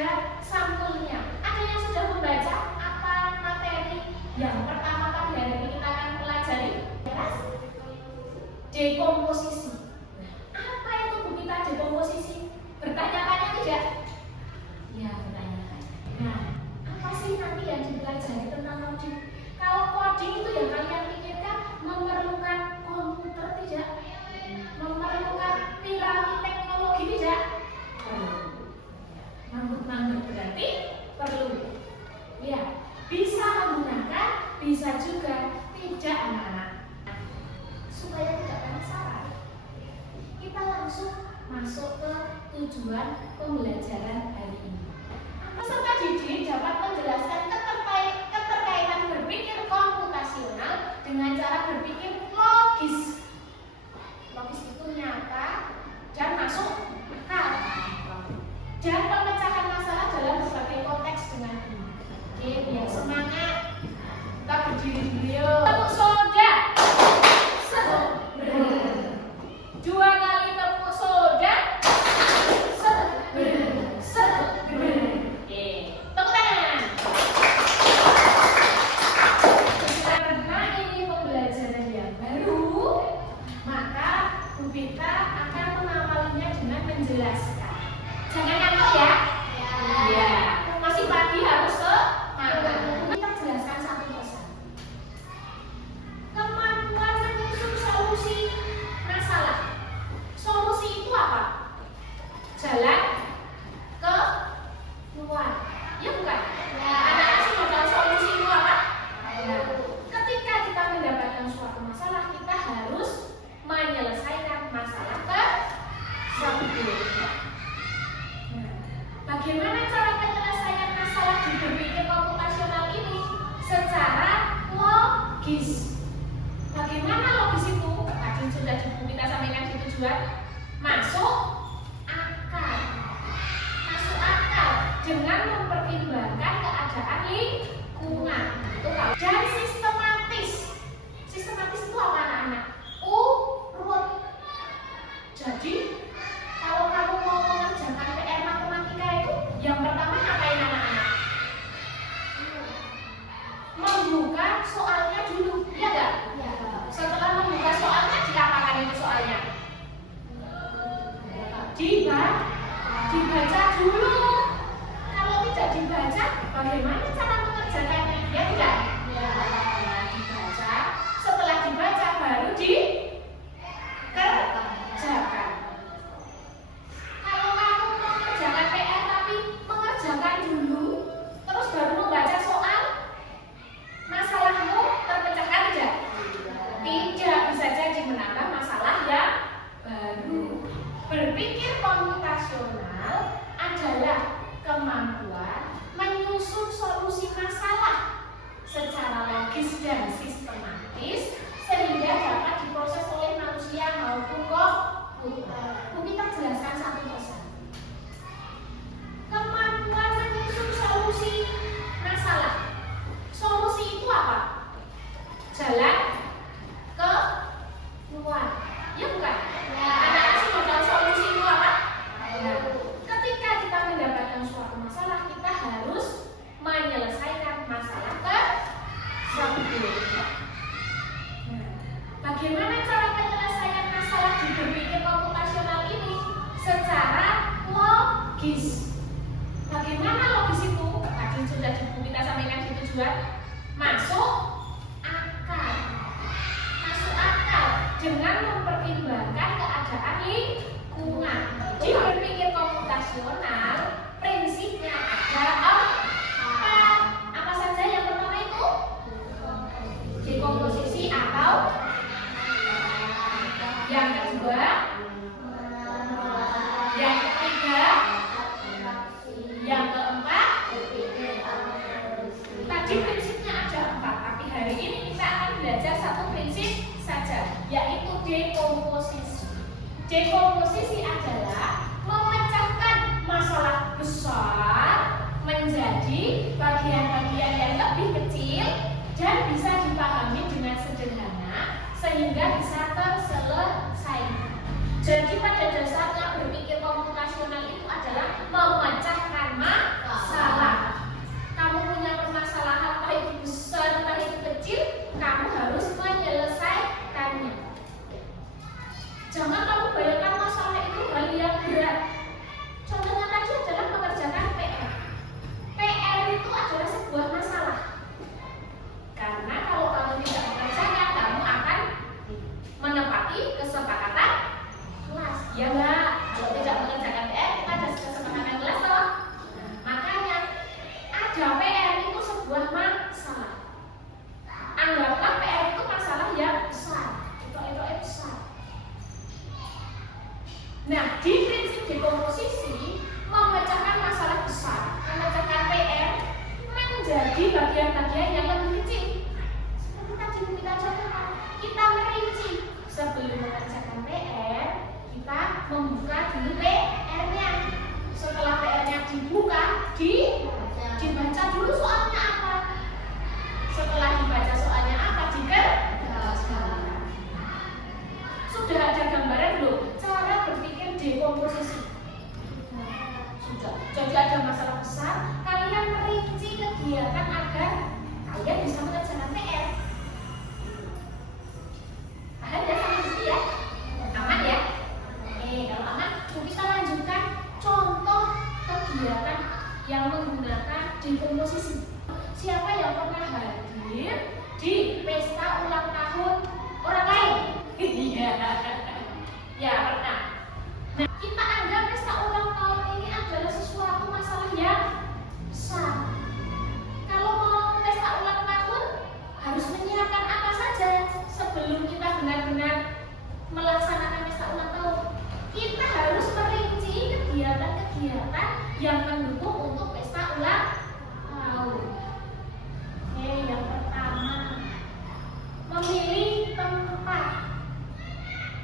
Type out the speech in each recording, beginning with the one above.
ada sampulnya. Ada yang sudah membaca apa materi yang pertama kali hari ini kita akan pelajari? Dekomposisi. Apa itu Bu Mita dekomposisi? Bertanya-tanya tidak? Ya, bertanya-tanya. Nah, apa sih nanti yang dipelajari tentang coding? Kalau coding itu yang kalian pikirkan memerlukan komputer tidak? Memerlukan piramid teknologi tidak? Manggut-manggut berarti perlu. Ya, bisa menggunakan, bisa juga tidak anak-anak. Supaya tidak penasaran, kita langsung masuk ke tujuan pembelajaran hari ini. Peserta didik dapat menjelaskan keterkaitan berpikir komputasional dengan cara berpikir logis. Logis itu nyata dan masuk akal. Dan pemecahan masalah dalam berbagai konteks dengan ini. Oke, biar semangat. Kita berdiri dulu yuk. Tepuk soda. Dua kali tepuk soda. Oke, tepuk tangan. Karena ini pembelajaran yang baru, maka Bu Mita akan mengawalinya dengan menjelaskan. Jangan ngantuk ya. Ya. Masih pagi harus semangat. Kita jelaskan satu persatu. Kemampuan menyusun solusi masalah. Solusi itu apa? Jalan ke luar. Ya bukan? Anak-anak sudah tahu solusi itu apa? Ya. Ketika kita mendapatkan suatu masalah, kita harus menyelesaikan masalah tersebut. Bagaimana cara penyelesaian masalah di berpikir komputasional ini? Secara logis. Bagaimana logis itu? Tadi sudah kita sampaikan di tujuan. Masuk akal. Masuk akal dengan mempertimbangkan keadaan lingkungan. Itu kalau. Dan sistematis. Sistematis itu apa anak-anak? Urut. Jadi kalau kamu mau mengerjakan PR matematika itu, yang pertama ngapain anak-anak? Membuka soalnya dulu, iya nggak? Ya. Setelah membuka soalnya, diapakan itu soalnya? Dibaca dulu. Kalau tidak dibaca, bagaimana cara mengerjakannya? Ya tidak? Ya. Dibaca. Setelah dibaca, baru dikerjakan. Kalau kamu mau mengerjakan PR tapi mengerjakan dulu, terus baru membaca soal, masalahmu terpecahkan tidak? Tidak, bisa jadi menambah masalah yang baru. Berpikir komputasional adalah kemampuan menyusun solusi masalah secara logis dan sistematis sehingga dapat diproses oleh manusia maupun komputer. Kita jelaskan satu persatu. Kemampuan menyusun solusi masalah. Solusi itu apa? Jalan ke luar. Ya bukan? Anak-anak sudah tahu solusi itu apa? Ya. Ketika kita mendapatkan suatu masalah, kita harus menyelesaikan masalah tersebut. Bagaimana cara penyelesaian masalah di berpikir komputasional ini? Secara logis. Bagaimana logis itu? Tadi sudah kita sampaikan di tujuan. Masuk akal. Masuk akal dengan mempertimbangkan keadaan lingkungan. Di berpikir komputasional, prinsipnya ada empat. Apa saja yang pertama itu? Dekomposisi atau yang kedua, yang ketiga, yang keempat. Tadi prinsipnya ada empat, tapi hari ini kita akan belajar satu prinsip saja, yaitu dekomposisi. Dekomposisi adalah memecahkan masalah besar menjadi bagian-bagian yang lebih kecil dan bisa dipahami dengan sederhana sehingga bisa terselesaikan. Jadi pada dasarnya berpikir komputasional itu adalah memecahkan masalah Jadi ada masalah besar, kalian merinci kegiatan agar kalian bisa mengerjakan PR. Paham ya sampai sini ya? Aman ya? Oke, kalau aman, kita lanjutkan contoh kegiatan yang menggunakan dekomposisi. Siapa yang pernah hadir di pesta ulang tahun orang lain? Iya, ya pernah. Nah, kita anggap pesta ulang tahun ini adalah sesuatu masalah yang besar. Kalau mau pesta ulang tahun, harus menyiapkan apa saja sebelum kita benar-benar melaksanakan pesta ulang tahun. Kita harus merinci kegiatan-kegiatan yang mendukung untuk pesta ulang tahun. Oke, yang pertama, memilih tempat.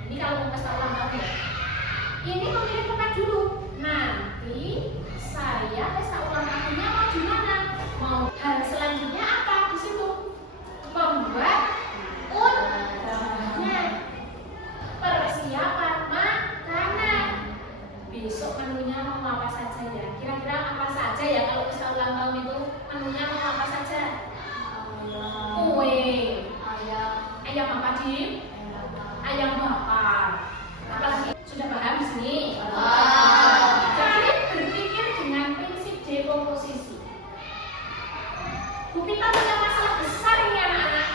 Ini kalau mau pesta ulang tahun ya. Ini memilih tempat dulu. Nanti saya pesta ulang tahunnya mau di mana? Mau hal selanjutnya apa di situ? Membuat undangan, persiapan makanan. Besok menunya mau apa saja ya? Kira-kira apa saja ya kalau pesta ulang tahun itu menunya mau apa saja? Kue, ayam apa Dim? Ayam bakar. Apalagi sudah paham di sini? Jadi berpikir dengan prinsip dekomposisi. Bu Pita punya masalah besar ini anak-anak.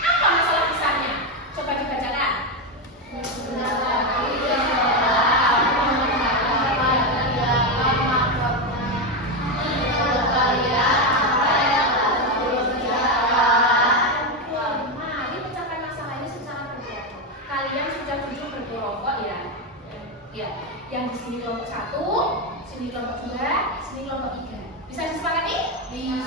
Apa masalah besarnya? Coba dibacakan. Mari pecahkan masalah ini secara berkelompok. Kalian sudah duduk berkelompok ya? Ya. Yang di sini kelompok 1, sini kelompok 2, sini kelompok 3. Bisa disepakati? Bisa.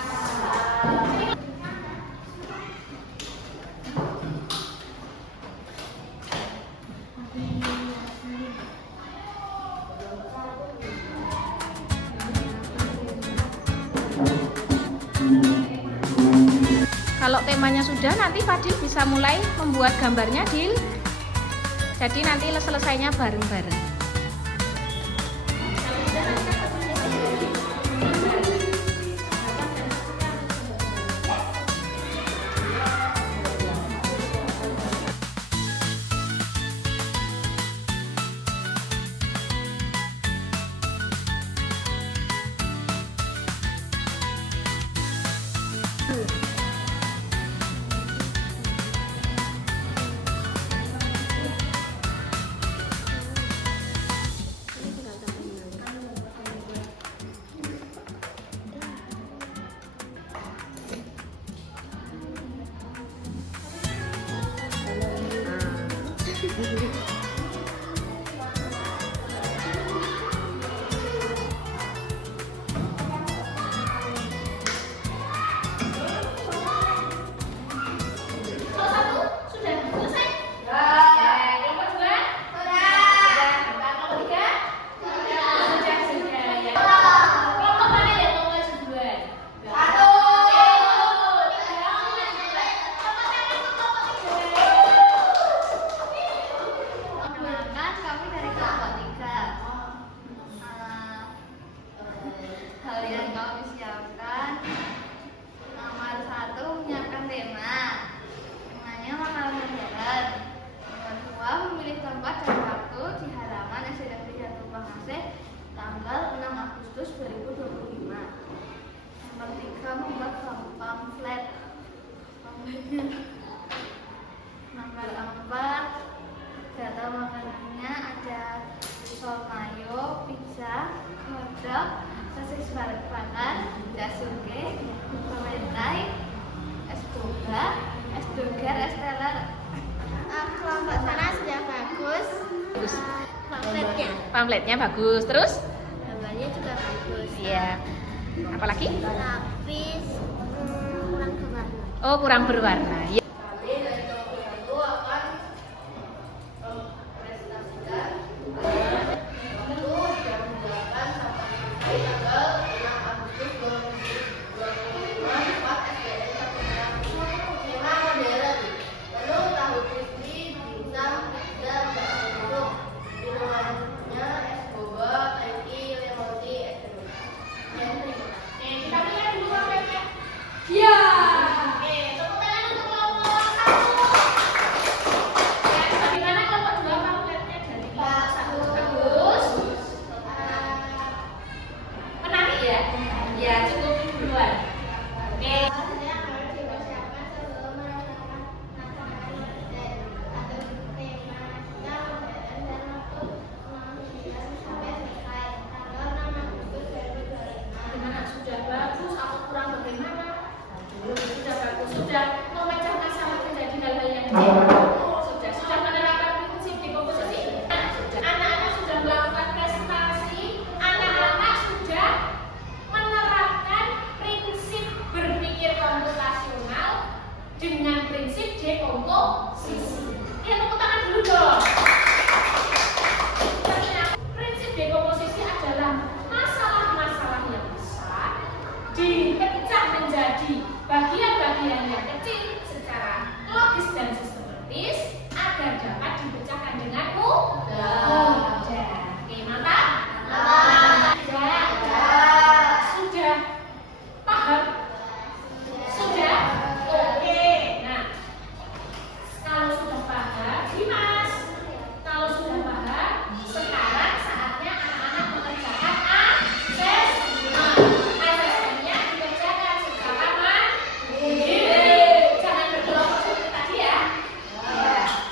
Kalau temanya sudah, nanti Fadil bisa mulai membuat gambarnya, Dil. Jadi nanti selesainya bareng-bareng. Nomor 4, data makanannya ada risol mayo, pizza, hotdog, sosis bakar, jasuke, valentine, es boba, es doger, es teler. Kelompok sana sudah bagus. Pamfletnya bagus. Terus? Gambarnya juga bagus. Iya. Apalagi? Lapis kurang berwarna. Oh, kurang berwarna. Ya. Ya, cukup duluan. Oke. Yang harus dipersiapkan sebelum melaksanakan dan atur tema dan waktu sampai selesai. Tanggal 6 Agustus 2025. Gimana? Sudah bagus atau kurang bagaimana? Sudah bagus. Sudah memecah masalah menjadi hal-hal yang kecil. Sudah menerapkan prinsip dekomposisi. Anak-anak sudah melakukan prestasi. Anak-anak sudah menerapkan prinsip berpikir komputasional dengan prinsip dekomposisi. Ya, tepuk tangan dulu dong. Prinsip dekomposisi adalah masalah-masalah yang besar dipecah menjadi bagian-bagian yang kecil secara logis dan sistematis agar dapat dipecahkan dengan mudah. Oke, mantap? Sudah paham? Sudah? Oke. Nah, kalau sudah paham, Dimas. Kalau sudah paham, sekarang saatnya anak-anak mengerjakan asesmen. Asesmennya dikerjakan secara mandiri. Jangan berkelompok seperti tadi ya.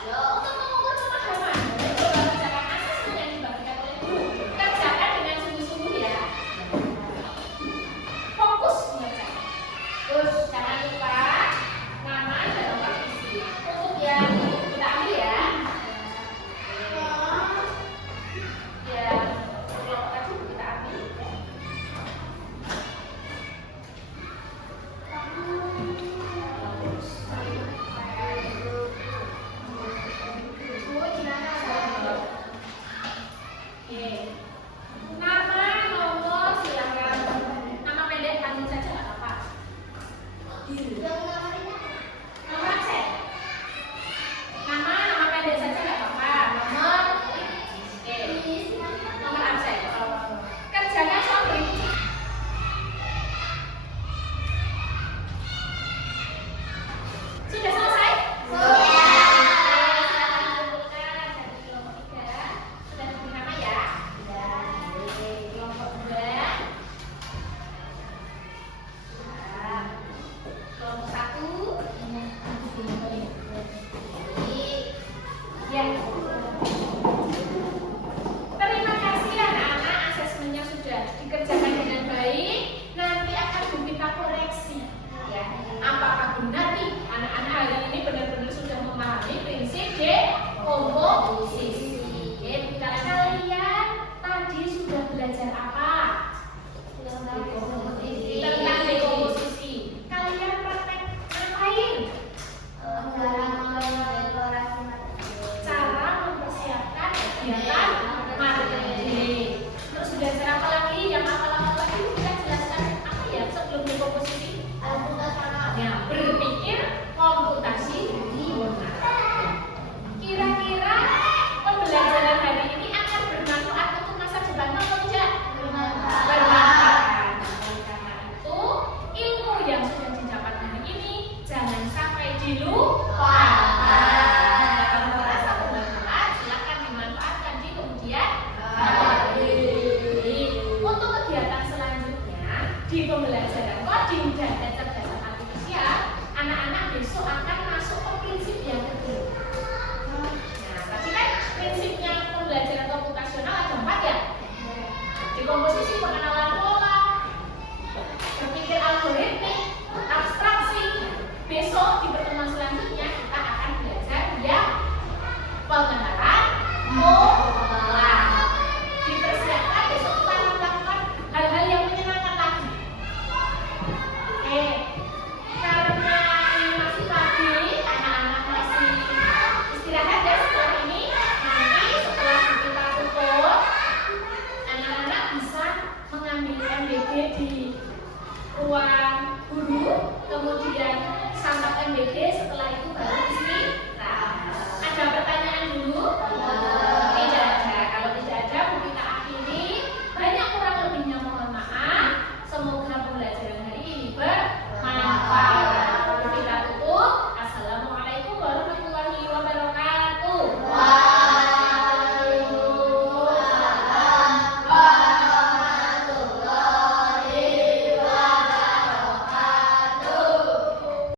Untuk mengukur pemahaman, coba kerjakan asesmen yang dibagikan oleh guru. Kerjakan dengan sungguh-sungguh ya. Fokus mengerjakan. Terus jangan lupa nama dan tempat isi. Untuk yang kita ambil ya. Ya, kelompok tadi kita ambil. Oke. Nama, nomor, silakan. Nama pendek panggil saja nggak apa-apa. Nomor absen. Nama pendek saja nggak apa-apa. Nomor. Oke. Nomor absen. Kerjanya soal berikut. Sudah selesai? Sudah diberi nama ya? Kelompok 2. Kelompok 1. Ya. Terima kasih anak-anak, asesmennya sudah dikerjakan dengan baik. Nanti akan kita koreksi. Ya. Apakah benar nih anak-anak hari ini benar-benar sudah memahami prinsip dekomposisi? Oke, kalian tadi sudah belajar apa? Tentang dekomposisi. Kalian praktek ngapain? Cara mempersiapkan kegiatan marketing. Terus belajar apa lagi? Yang apa lagi kita jelaskan apa ya sebelum dekomposisi? Ya, berpikir komputasi kira-kira pembelajaran hari ini akan bermanfaat untuk masa depan atau tidak? Bermanfaat. Oleh karena itu, ilmu yang sudah didapat hari ini jangan sampai dilupakan. Kalau merasa bermanfaat, silakan dimanfaatkan di kemudian hari. Untuk kegiatan selanjutnya di pembelajaran coding dan kecerdasan artifisial, anak-anak besok akan masuk ke prinsip yang kedua. Nah, tadi kan prinsipnya pembelajaran komputasional ada 4 ya. Dekomposisi, pengenalan pola, berpikir algoritmik, abstraksi. Besok di pertemuan selanjutnya kita akan belajar yang pengenalan pola. Dipersiapkan besok kita akan melakukan hal-hal yang menyenangkan lagi. Oke, karena ini masih pagi, anak-anak masih istirahat ya setelah ini. Nanti setelah kita tutup, anak-anak bisa mengambil MBG di ruang guru, kemudian santap MBG, setelah itu baru istirahat. Ada pertanyaan dulu?